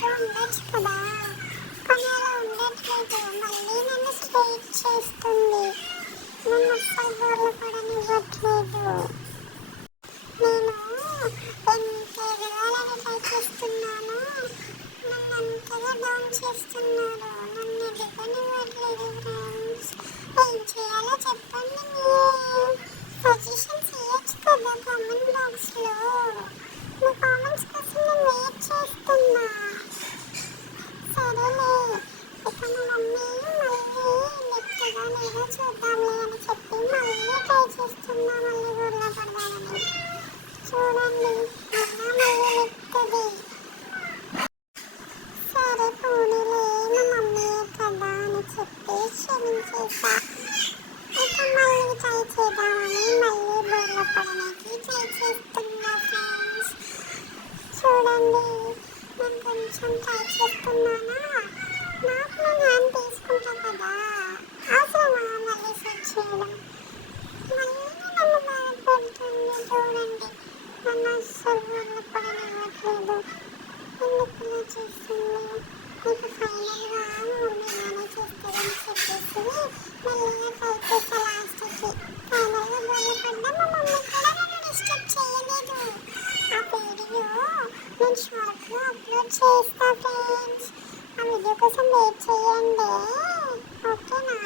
నాతో ఉండొచ్చు కదా, కానీ అలా ఉండట్లేదు. మళ్ళీ నన్ను స్ట్రెయిట్ చేస్తుంది, నన్ను అస్సలు బోర్ల పడనివ్వట్లేదు. నేను ఎంత ఎదగాలని ట్రై చేస్తున్నాను, నన్ను అంతగా డౌన్ చేస్తున్నారు. నన్ను ఎదగనివ్వట్లేదు ఫ్రెండ్స్. ఏం చేయాలో చెప్పండి. సజెషన్స్ ఇవ్వచ్చు కదా కామెంట్ బాక్స్లో. మీ కామెంట్స్ కోసం నేను వెయిట్ చేస్తున్నా. సరేలే, ఇక మా మమ్మీ మళ్ళీ లెక్కగా లేదో చూద్దాంలే అని చెప్పి మళ్ళీ ట్రై చేస్తున్నా, మళ్ళీ ఊళ్ళో పడదామని. చూడండి, అమ్మ మళ్ళీ లెక్కది. సరే పోనీలే, మా మమ్మీ కదా అని చెప్పి క్షమించేసా. ఇక మళ్ళీ ట్రై చేద్దామని మళ్ళీ బోర్ల పడడానికి ట్రై చేస్తున్నా ఫ్రెండ్స్. చూడండి, నేను కొంచెం ట్రై చేస్తున్నానా, నాకు నేను హ్యాండ్ తీసుకుంటా కదా, అవసరమా మళ్ళీ స్విచ్ చేయడం? మళ్ళీ నన్ను బాధపడుతుంది. చూడండి, నన్ను అస్సలు బోర్ల పడనివ్వట్లేదు. ఎందుకు ఇలా చేస్తుంది? ఇక ఫైనల్గా మమ్మీ మేనేజ్ చేస్తుందని చెప్పేసి మెల్లిగా ట్రై చేస్తా. లాస్ట్కి ఫైనల్గా బోర్ల పడ్డా. మా మమ్మీ కూడా నన్ను డిస్టర్బ్ చేయలేదు. ఆ వీడియో నేను షార్ట్లో అప్లోడ్ చేస్తా ఫ్రెండ్స్. ఆ వీడియో కోసం వెయిట్ చేయండి, ఓకేనా?